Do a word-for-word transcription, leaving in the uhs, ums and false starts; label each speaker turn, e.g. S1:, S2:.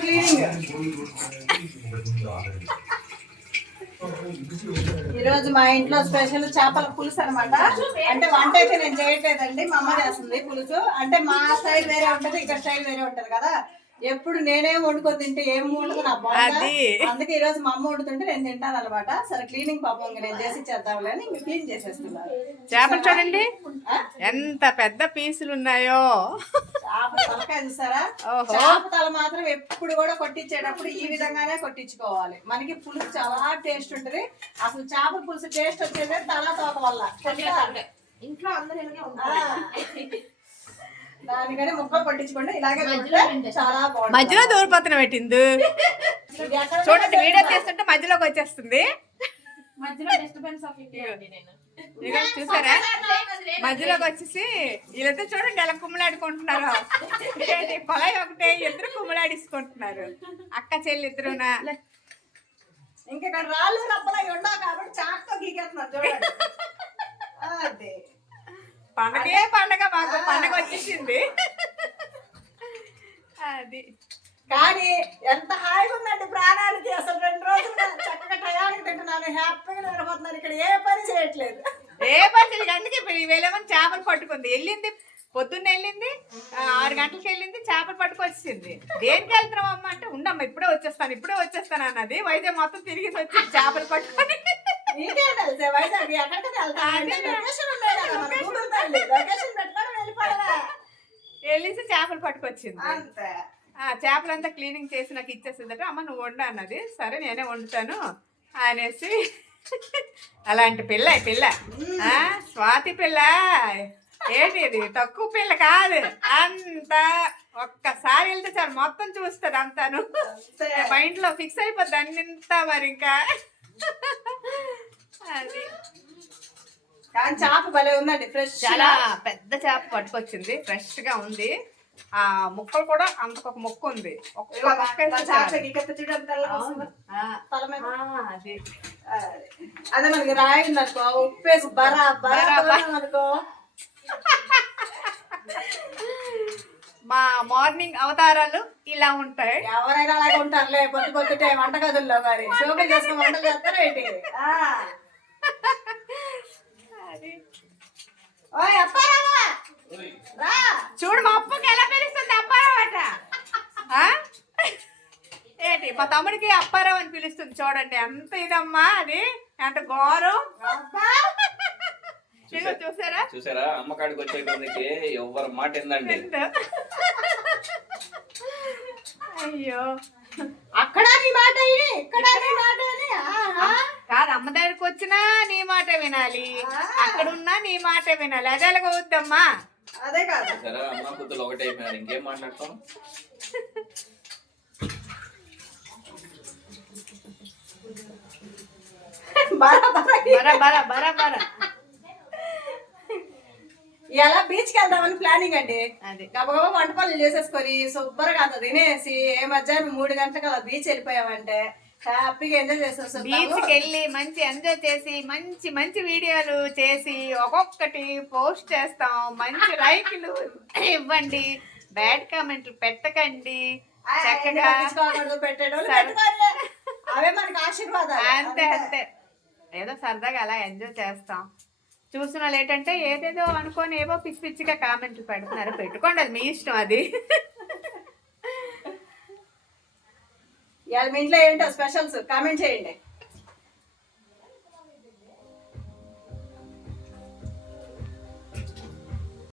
S1: Cleaning. ఈరోజు మా ఇంట్లో స్పెషల్ చేపల పులుసు అనమాట. అంటే వంట అయితే నేను చేయట్లేదండి, మా అమ్మ చేస్తుంది పులుసు. అంటే మా స్టైల్ వేరే ఉంటది, ఇక్కడ స్టైల్ వేరే ఉంటది కదా. ఎప్పుడు నేనేం వండుకొని తింటే ఏం ఉండదు నా బాగుంది. అందుకే ఈ రోజు మా అమ్మ వండుతుంటే నేను తింటాను అనమాట. సరే క్లీనింగ్ పాపం నేను చేసి చేద్దాంలే అని క్లీన్ చేసేస్తున్నాను.
S2: చేపలు చూడండి ఎంత పెద్ద పీసులు ఉన్నాయో.
S1: చేప తలకాయ చూసారా? చేప తల మాత్రం ఎప్పుడు కూడా కొట్టించేటప్పుడు ఈ విధంగానే కొట్టించుకోవాలి. మనకి పులుసు చాలా టేస్ట్ ఉంటది. అసలు చేపల పులుసు టేస్ట్ వచ్చేది తల తోక వల్ల. ఇంట్లో అందరూ దానికనే ముక్కలు పట్టించుకోండి. ఇలాగే చాలా బాగుంటుంది.
S2: మధ్యలో దూరపత్రం పెట్టింది చూడండి, వీడియో చేస్తుంటే మధ్యలోకి వచ్చేస్తుంది. చూసారా మధ్యలోకి వచ్చేసి వీళ్ళతో చూడండి ఎలా కుమ్మలాడుకుంటున్నారు. కొలాయి ఒకటే ఇద్దరు కుమ్మలాడించుకుంటున్నారు, అక్క చెల్లి ఇద్దరునా.
S1: ఇంకా ఇక్కడ రాళ్ళు రప్పలా ఉండవు కాబట్టి చాక్తో గీకేస్తున్నారు చూడండి. అదే
S2: పండగే పండగ, మాకు పండగ వచ్చేసింది. అది
S1: కానీ ఎంత హాయిగా ఉందండి ప్రాణానికి. అసలు రెండు రోజులు చక్కగా టయానికి తింటున్నాను, హ్యాపీగా నిద్రపోతున్నాను. ఇక్కడ ఏ పని చేయట్లేదు,
S2: ఏ పని చేయలేదు. అందుకే వేలేమని చేపలు పట్టుకుంది. వెళ్ళింది పొద్దున్న, వెళ్ళింది ఆరు గంటలకు వెళ్ళింది, చేపలు పట్టుకొచ్చింది. దేనికి వెళ్తున్నాం అమ్మ అంటే ఉండమ్మా ఇప్పుడే వచ్చేస్తాను ఇప్పుడే వచ్చేస్తాను అన్నది. వైజాగ్ మొత్తం తిరిగి వచ్చి చేపలు పట్టుకొని వెళ్ళేసి చేపలు పట్టుకొచ్చింది. చేపలంతా క్లీనింగ్ చేసి నాకు ఇచ్చేసిందట. అమ్మ నువ్వు వండు అన్నది. సరే నేనే వండుతాను అనేసి. అలాంటి పిల్ల పిల్ల స్వాతి పిల్ల ఏంటి ఇది తక్కువ పిల్ల కాదు. అంత ఒక్కసారి వెళ్తే చాలు మొత్తం చూస్తుంది అంతాను. మైండ్ లో ఫిక్స్ అయిపోద్ది అన్నింతా మరి. ఇంకా అది
S1: కానీ చేప భలే ఉందండి, ఫ్రెష్.
S2: చాలా పెద్ద చేప పట్టుకొచ్చింది, ఫ్రెష్ గా ఉంది. ఆ ముక్కలు కూడా అంతకొక ముక్క ఉంది.
S1: అదే మనకి రాయింది అనుకో, ఉప్పేసి బరా బరా అనుకో.
S2: మా మార్నింగ్ అవతారాలు ఇలా ఉంటాయి.
S1: ఎవరైనా అలాగే ఉంటారులే పొద్దు పొద్దుటే వంటగదుల్లో. మరి శోభ చేసుకుని వంటలు చేస్తారేంటి?
S2: చూడు మా అప్పకి ఎలా పిలుస్తుంది అప్పారావు అట. ఏంటి మా తమ్ముడికి అప్పారావు అని పిలుస్తుంది. చూడండి ఎంత ఇదమ్మా, అది ఎంత ఘోరం. చూసారా
S3: చూసారా అమ్మకాడికి వచ్చే కొందికి ఎవరి మాట ఏందండి.
S2: అయ్యో
S1: అక్కడ నీ మాట ఇక్కడ
S2: కాదు, అమ్మ దగ్గరికి వచ్చినా నీ మాట వినాలి, అక్కడ ఉన్నా నీ మాట వినాలి. అదే అలాగ వద్దమ్మా.
S1: అదే కాదు
S3: అమ్మ కూతురు ఒకటే అయిపోయినారు, ఇంకేం మాట్లాడతాం.
S2: బరా బరా బరా బరా
S1: ఇలా బీచ్ కి వెళ్దామని ప్లానింగ్ అండి. గబగబా వంట పనులు చేసేసుకొని శుభ్రంగా అంత తినేసి ఏ మధ్యాహ్నం మూడు గంటలకు అలా బీచ్ వెళ్ళిపోయామంటే హ్యాపీగా ఎంజాయ్ చేసేస్తాం.
S2: బీచ్ కి వెళ్ళి మంచి ఎంజాయ్ చేసి మంచి మంచి వీడియోలు చేసి ఒక్కొక్కటి పోస్ట్ చేస్తాం. మంచి లైక్లు ఇవ్వండి, బ్యాడ్ కామెంట్లు పెట్టకండి. చక్కగా
S1: పెట్టడం అవే మనకి ఆశీర్వాదాలు.
S2: అంతే అంతే, ఏదో సరదాగా అలా ఎంజాయ్ చేస్తాం. చూసిన వాళ్ళు ఏంటంటే ఏదేదో అనుకొని ఏవో పిచ్చి పిచ్చిగా కామెంట్లు పెడుతున్నారు. పెట్టుకోండి, అది మీ ఇష్టం. అది
S1: ఇవాళ మీ ఇంట్లో ఏంటో స్పెషల్స్ కామెంట్ చేయండి.